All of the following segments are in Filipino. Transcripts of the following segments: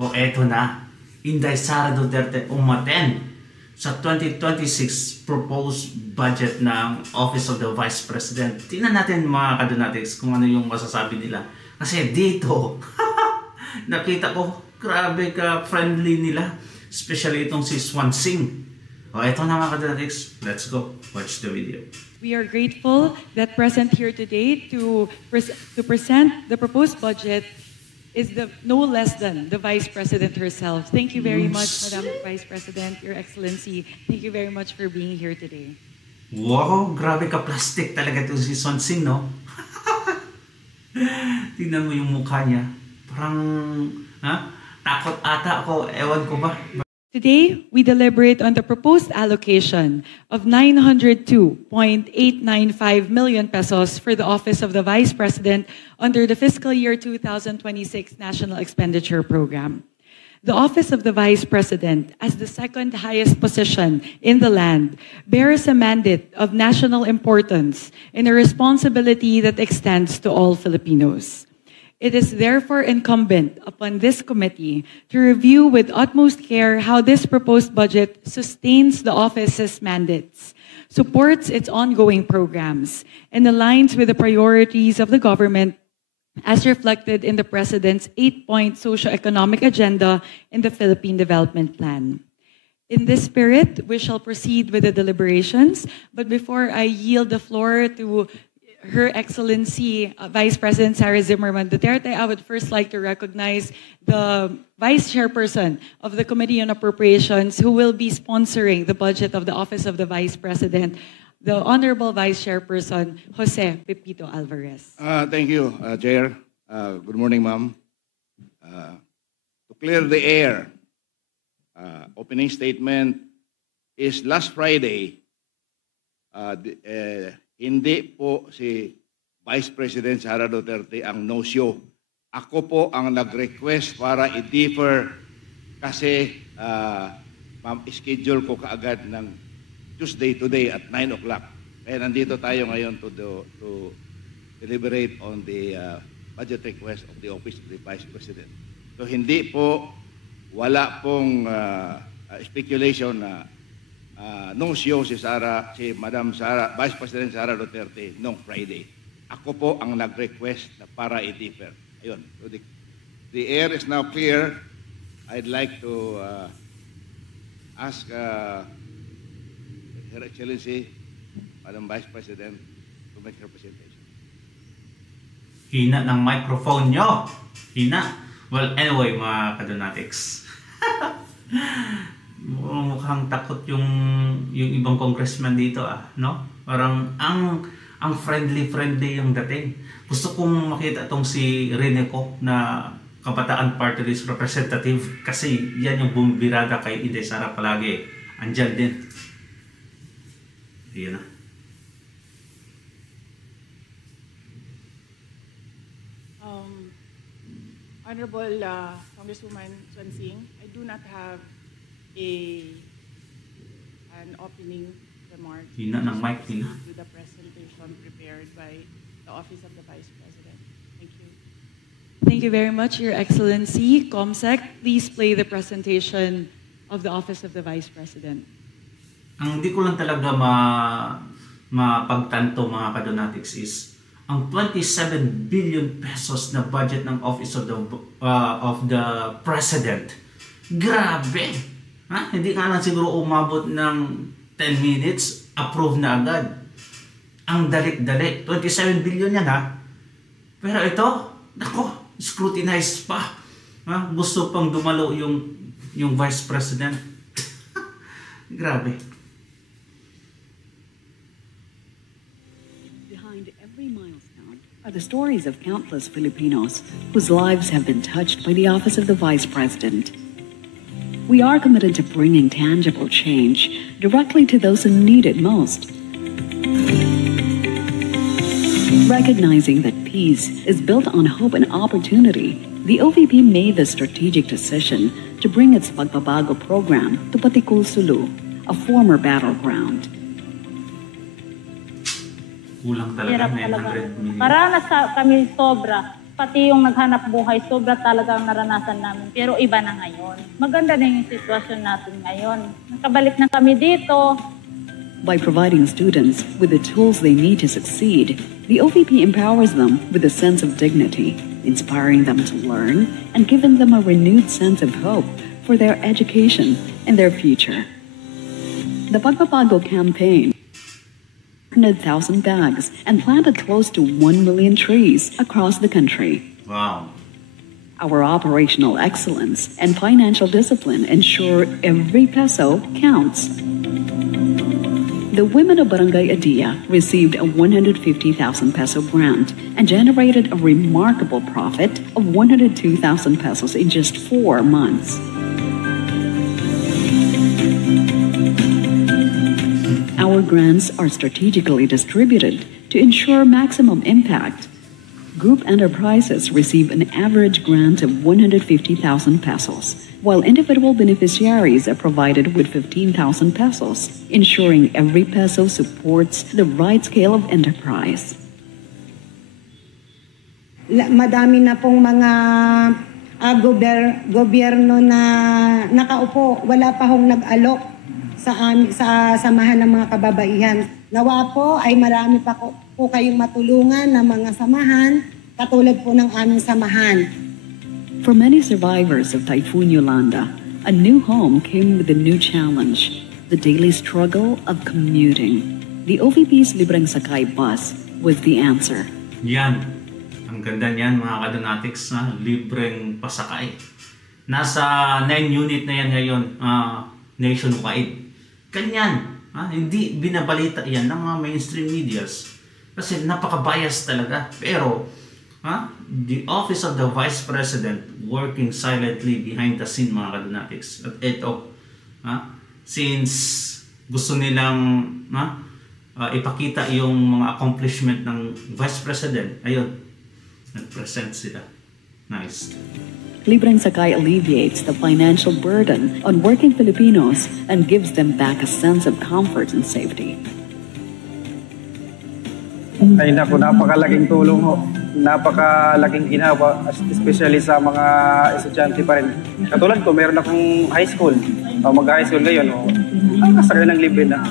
O eto na, Inday Sara Duterte umattend sa 2026 proposed budget ng Office of the Vice President. Tingnan natin mga kadonatics kung ano yung masasabi nila. Kasi dito, nakita ko, grabe ka friendly nila. Especially itong si Swansing. O eto na mga kadonatics, let's go watch the video. We are grateful that present here today to present the proposed budget is no less than the Vice President herself. Thank you very much, Madam Vice President, Your Excellency. Thank you very much for being here today. Wow, grabe ka plastic talaga ito si Swansing, no? Tingnan mo yung mukha niya. Parang, takot ata ako, ewan ko ba? Today, we deliberate on the proposed allocation of 902.895 million pesos for the Office of the Vice President under the fiscal year 2026 National Expenditure Program. The Office of the Vice President, as the second highest position in the land, bears a mandate of national importance and a responsibility that extends to all Filipinos. It is therefore incumbent upon this committee to review with utmost care how this proposed budget sustains the office's mandates, supports its ongoing programs, and aligns with the priorities of the government as reflected in the President's 8-point socio-economic agenda in the Philippine Development Plan. In this spirit, we shall proceed with the deliberations, but before I yield the floor to Her Excellency Vice President Sara Zimmerman Duterte, I would first like to recognize the Vice Chairperson of the Committee on Appropriations who will be sponsoring the budget of the Office of the Vice President, the Honorable Vice Chairperson Jose Pepito Alvarez. Thank you, Chair. Good morning, ma'am. To clear the air, opening statement is last Friday, hindi po si Vice President Sara Duterte ang no-show. Ako po ang nag-request para i-defer kasi schedule ko kaagad ng Tuesday today at 9 o'clock. Kaya nandito tayo ngayon to deliberate on the budget request of the Office of the Vice President. So hindi po, wala pong speculation na no-show si Madam Sara, Vice President Sara Duterte noong Friday. Ako po ang nag-request na para i-defer. Ayun. So the air is now clear. I'd like to ask Her Excellency, Madam Vice President, to make her presentation. Hina ng microphone nyo. Hina. Well, anyway, mga kadonatics. Mukhang takot yung ibang congressman dito, no? Parang ang friendly yung dating. Gusto kong makita tong si Rene Co na Kabataan Party List representative kasi yan yung bumibirada kay Inday Sara palagi. Andyan din. Ayan na. Honorable Congresswoman Swansing, I do not have an opening remark Hina ng mic, hina. to the presentation prepared by the Office of the Vice President. Thank you. Thank you very much, Your Excellency. COMSEC, please play the presentation of the Office of the Vice President. Ang di ko lang talaga mapagtanto mga kadonatics is ang 27 billion pesos na budget ng Office of the President. Grabe! Hindi nga lang siguro umabot ng 10 minutes, approve na agad. Ang dali-dali. 27 billion yan Pero ito, nako, scrutinized pa. Gusto pang dumalo yung Vice President. Grabe. Behind every milestone are the stories of countless Filipinos whose lives have been touched by the Office of the Vice President. We are committed to bringing tangible change directly to those who need it most. Recognizing that peace is built on hope and opportunity, the OVP made the strategic decision to bring its Pagbabago program to Patikul Sulu, a former battleground. Kulang talaga, 900 million. Karanas kami sobra. Pati yung naghanap buhay, sobra talagang naranasan namin. Pero iba na ngayon. Maganda na yung sitwasyon natin ngayon. Nakabalik na kami dito. By providing students with the tools they need to succeed, the OVP empowers them with a sense of dignity, inspiring them to learn and giving them a renewed sense of hope for their education and their future. The Pagpapago campaign 100,000 bags and planted close to 1 million trees across the country. Wow. Our operational excellence and financial discipline ensure every peso counts. The women of Barangay Adia received a 150,000 peso grant and generated a remarkable profit of 102,000 pesos in just 4 months. Our grants are strategically distributed to ensure maximum impact. Group enterprises receive an average grant of 150,000 pesos, while individual beneficiaries are provided with 15,000 pesos, ensuring every peso supports the right scale of enterprise. Madami na pong mga gobyerno na nakaupo, wala pa hong nag-alok sa samahan ng mga kababaihan. Nawa po ay marami pa po kayong matulungan ng mga samahan, katulad po ng aming samahan. For many survivors of Typhoon Yolanda, a new home came with a new challenge, the daily struggle of commuting. The OVP's Libreng Sakay bus was the answer. Yan. Ang ganda niyan mga kadonatics, libreng pasakay. Nasa 9 unit na yan ngayon, nationwide. Ganyan. Hindi binabalita yan ng mga mainstream medias. Kasi napaka-bias talaga. Pero, the Office of the Vice President working silently behind the scene mga kadonatics. At ito, since gusto nilang ipakita yung mga accomplishment ng Vice President, ayun, nag-present sila. Nice. Libreng Sakay alleviates the financial burden on working Filipinos and gives them back a sense of comfort and safety. Ay naku, napakalaking tulong ho. Napakalaking ginawa, especially sa mga estudyante pa rin. Katulad ko, meron akong high school. Mag-high school ngayon, kasakay ng libre na.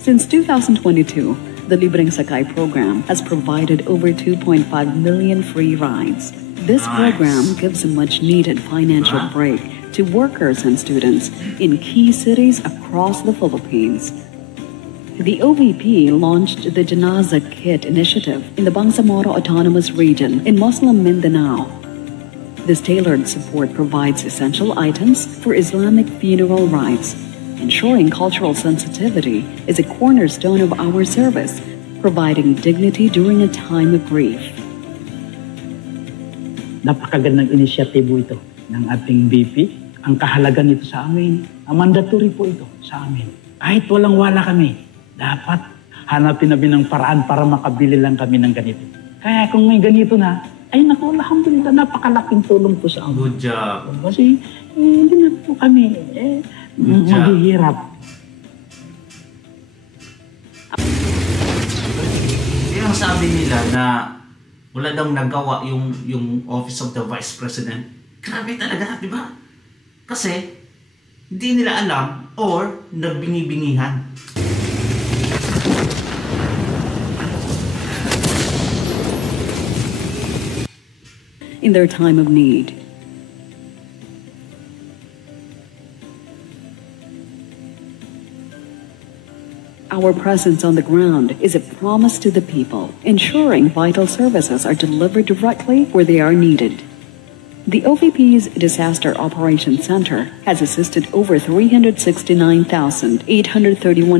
Since 2022, the Libreng Sakay program has provided over 2.5 million free rides. This program gives a much-needed financial break to workers and students in key cities across the Philippines. The OVP launched the Janaza Kit initiative in the Bangsamoro Autonomous Region in Muslim Mindanao. This tailored support provides essential items for Islamic funeral rites. Ensuring cultural sensitivity is a cornerstone of our service, providing dignity during a time of grief. Napakagandang inisyatibo ito ng ating BP. Ang kahalaga nito sa amin, mandatory po ito sa amin. Kahit walang-wala kami, dapat hanapin namin ng paraan para makabili lang kami ng ganito. Kaya kung may ganito na, ay naku, alhamdulillah, napakalaking tulong po sa amin. Good job. Kasi hindi na po kami maghihirap. Yung sabi nila na wala daw nagawa yung Office of the Vice President. Grabe talaga, di ba? Kasi hindi nila alam or nagbingi-bingihan. In their time of need, our presence on the ground is a promise to the people, ensuring vital services are delivered directly where they are needed. The OVP's Disaster Operations Center has assisted over 369,831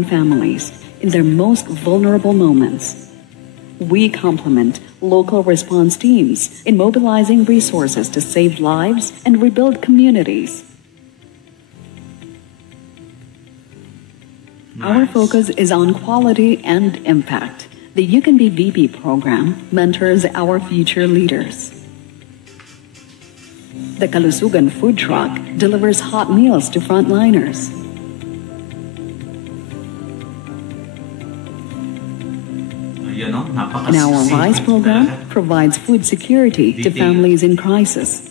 families in their most vulnerable moments. We complement local response teams in mobilizing resources to save lives and rebuild communities. Our focus is on quality and impact. The You Can Be VP program mentors our future leaders. The Kalusugan food truck delivers hot meals to frontliners. Ayan o, And our RISE program provides food security to families in crisis.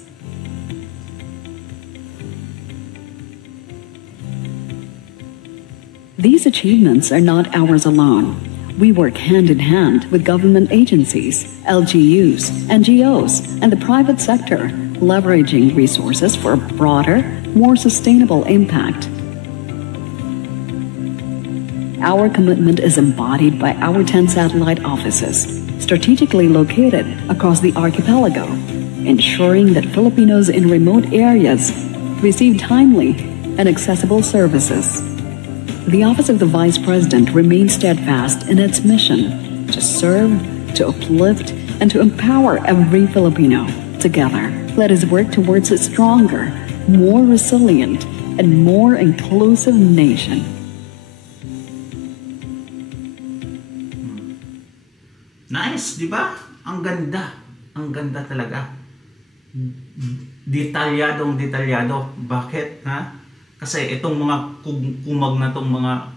These achievements are not ours alone. We work hand in hand with government agencies, LGUs, NGOs, and the private sector, leveraging resources for a broader, more sustainable impact. Our commitment is embodied by our 10 satellite offices, strategically located across the archipelago, ensuring that Filipinos in remote areas receive timely and accessible services. The Office of the Vice President remains steadfast in its mission to serve, to uplift, and to empower every Filipino. Together, let us work towards a stronger, more resilient, and more inclusive nation. Nice, di ba? Ang ganda. Ang ganda talaga. Detalyadong-detalyado. Bakit? Ha? Kasi itong mga kumag na itong mga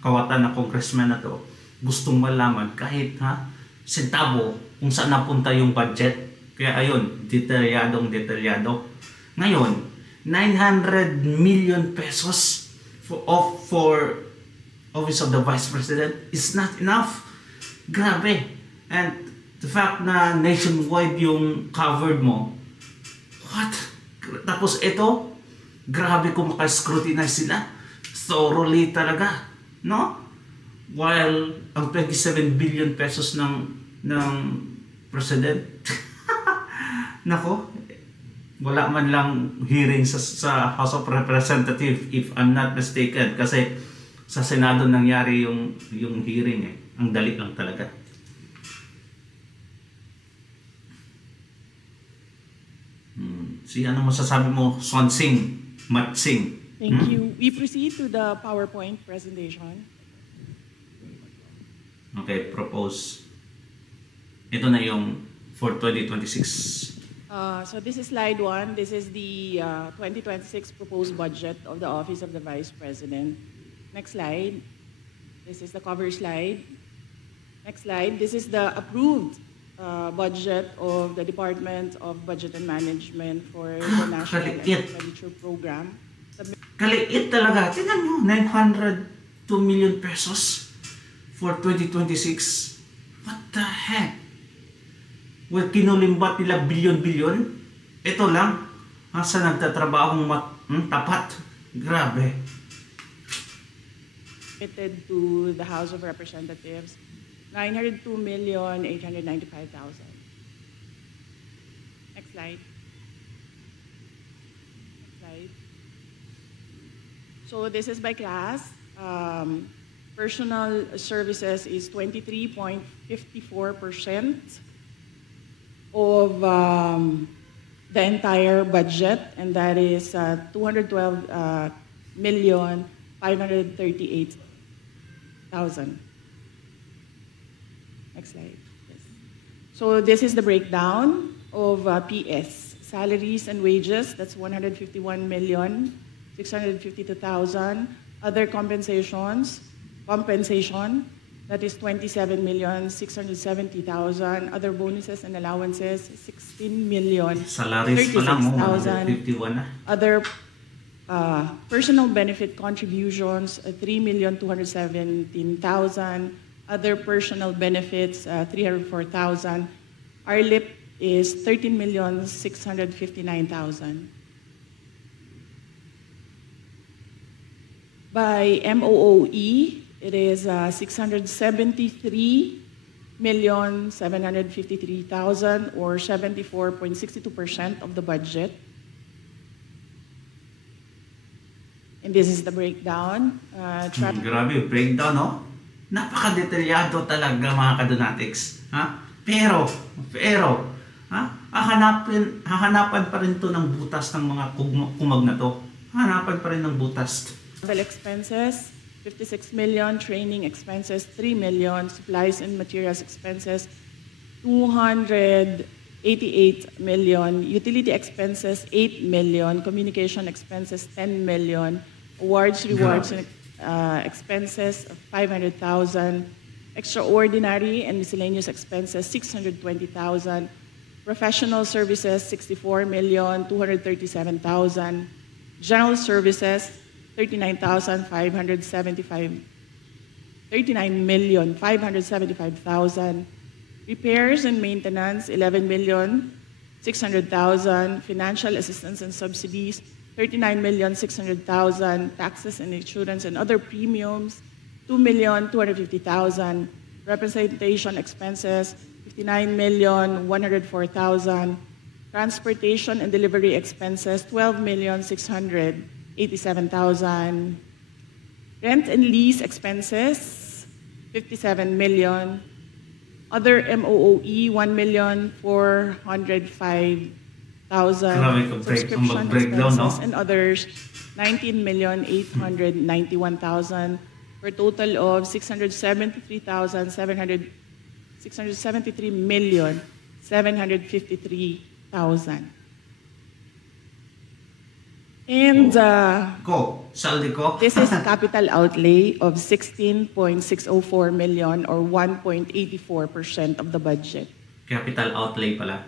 kawatan na congressman na to, gustong malaman kahit sentabo kung saan napunta yung budget. Kaya ayun, detalyadong-detalyado. Ngayon, 900 million pesos for Office of the Vice President is not enough. Grabe. And the fact na nationwide yung covered mo, what? Tapos ito, grabe kung maka-scrutinize sila. Thoroughly talaga. No? While ang 27 billion pesos ng President, nako, wala man lang hearing sa House of Representatives if I'm not mistaken. Kasi sa Senado nangyari yung hearing eh. Ang dali lang talaga. Ano masasabi mo, Swansing, Matsing? Thank you. We proceed to the PowerPoint presentation. Okay, propose. Ito na yung for 2026. So this is slide 1. This is the 2026 proposed budget of the Office of the Vice President. Next slide. This is the cover slide. Next slide. This is the approved budget of the Department of Budget and Management for the National Expenditure Program. Kaliit talaga. Tingnan mo, 902 million pesos for 2026. What the heck? Well, kinulimbat nila bilyon-bilyon. Ito lang, sa nagtatrabahong tapat. Grabe. Committed to the House of Representatives, 902,895,000. Next slide. Next slide. So this is by class. Personal services is 23.54% of the entire budget, and that is 212,538,000. Next slide. Yes. So this is the breakdown of PS. Salaries and wages, that's 151,652,000. Other compensation, that is 27,670,000. Other bonuses and allowances, 16,036,000. Salaries pa lang, 151 na. Other personal benefit contributions, 3,217,000. Other personal benefits, 304,000. Our LIP is 13,659,000. By MOOE, it is 673,753,000, or 74.62% of the budget. And this is the breakdown. Grabe, breakdown, no? Napaka-detalyado talaga, mga kadonatics. Pero, hahanapan pa rin to ng butas ng mga kumag na to. Hahanapan pa rin ng butas. Travel expenses, 56 million. Training expenses, 3 million. Supplies and materials expenses, 288 million. Utility expenses, 8 million. Communication expenses, 10 million. Awards, rewards, and expenses of 500,000. Extraordinary and miscellaneous expenses, 620,000. Professional services, 64,237,000. General services, 39,575,000. Repairs and maintenance, 11,600,000. Financial assistance and subsidies, 39,600,000. Taxes and insurance and other premiums, 2,250,000. Representation expenses, 59,104,000. Transportation and delivery expenses, 12,687,000. Rent and lease expenses, 57 million. Other MOOE, 1,405,000. Subscription expenses and others, 19,891,000. For a total of 673,753,753,000. And this is capital outlay of 16.604 million or 1.84% of the budget. Capital outlay pala.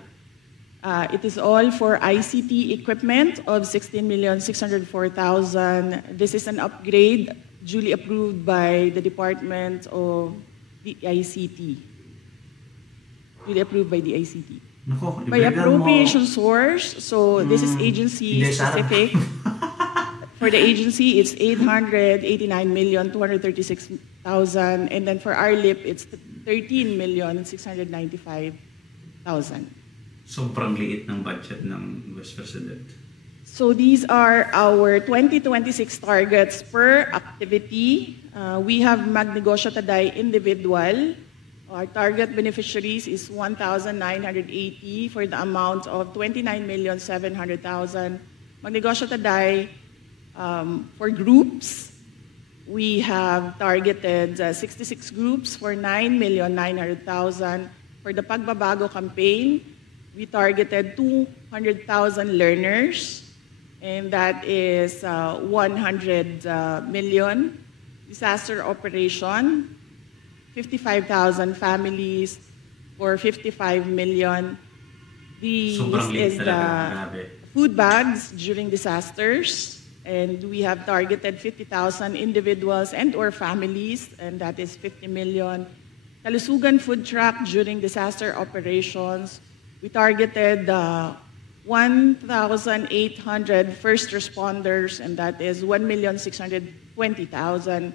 It is all for ICT equipment of 16,604,000. This is an upgrade duly approved by the Department of the ICT. Duly approved by the ICT. Nako, by appropriation source, so this is agency specific. For the agency, it's 889,236,000, and then for RLIP, it's 13,695,000. Sobrang liit ng budget ng Vice President. So these are our 2026 targets per activity. We have Magnegosyo Taday individual. Our target beneficiaries is 1,980 for the amount of 29,700,000. Magnegosyo Taday, for groups, we have targeted 66 groups for 9,900,000. For the Pagbabago campaign, we targeted 200,000 learners, and that is 100 million. Disaster operation, 55,000 families for 55 million. This is the food bags during disasters, and we have targeted 50,000 individuals and or families, and that is 50 million. Kalusugan food truck during disaster operations, we targeted 1,800 first responders, and that is 1,620,000.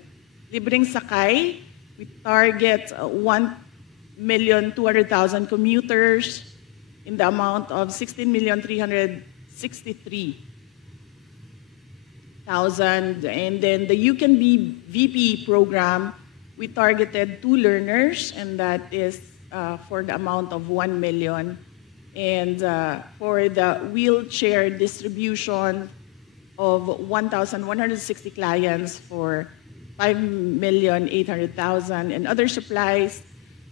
Libreng sakay, we target 1,200,000 commuters in the amount of 16,363,000. And then the You Can Be VP program, we targeted 2 learners, and that is for the amount of 1 million. And for the wheelchair distribution of 1,160 clients for 5,800,000, and other supplies,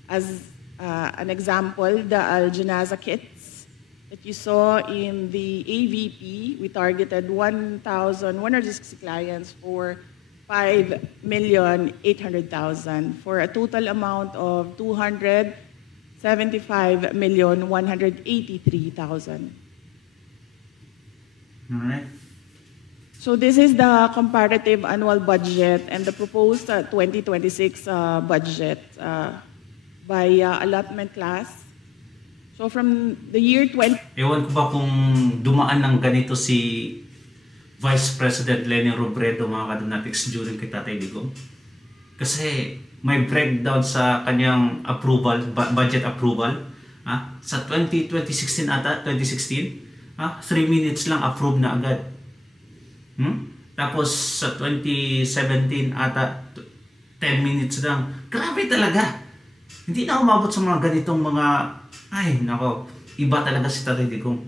as an example, the Al-Janaza kits that you saw in the AVP, we targeted 1,160 clients for 5,800,000 for a total amount of 275,183,000. All right. So this is the comparative annual budget and the proposed 2026 budget by allotment class. So from the year 20... Ewan ko ba kung dumaan ng ganito si Vice President Leni Robredo, mga kadonatics, during kay Tatay Digong? Kasi may breakdown sa kanyang approval, budget approval. Sa 2016 ata, 2016, 3 minutes lang approve na agad. Tapos sa 2017 ata 10 minutes lang. Grabe talaga. Hindi na umabot sa mga ganitong mga, ay nako, iba talaga si Tatay Digong.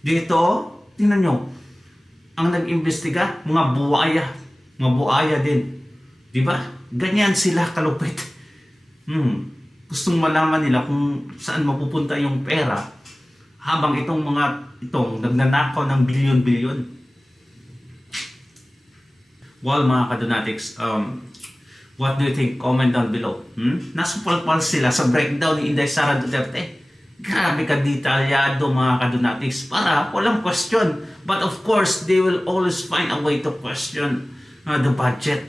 Dito, tingnan nyo, ang nag-imbestiga, mga buaya din. Diba? Ganyan sila kalupit. Gustong malaman nila kung saan mapupunta yung pera, habang itong nagnanakaw ng bilyon-bilyon. Well, mga kadonatics, What do you think? Comment down below. Nasa palpal sila sa breakdown ni Inday Sara Duterte. Grabe ka detalyado mga kadonatics para walang question. But of course, they will always find a way to question the budget.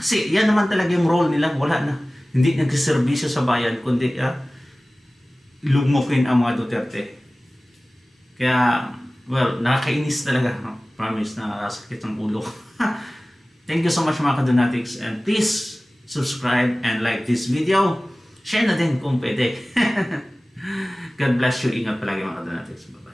Kasi yan naman talaga yung role nila. Wala na. Hindi nagsiservisyo sa bayan, kundi lumukin ang mga Duterte. Kaya, well, nakakainis talaga. Promise na sakit ang ulo. Thank you so much mga kadonatics, and please subscribe and like this video. Share na din kung pwede. God bless you. Ingat palagi mga kadonatics. Bye-bye.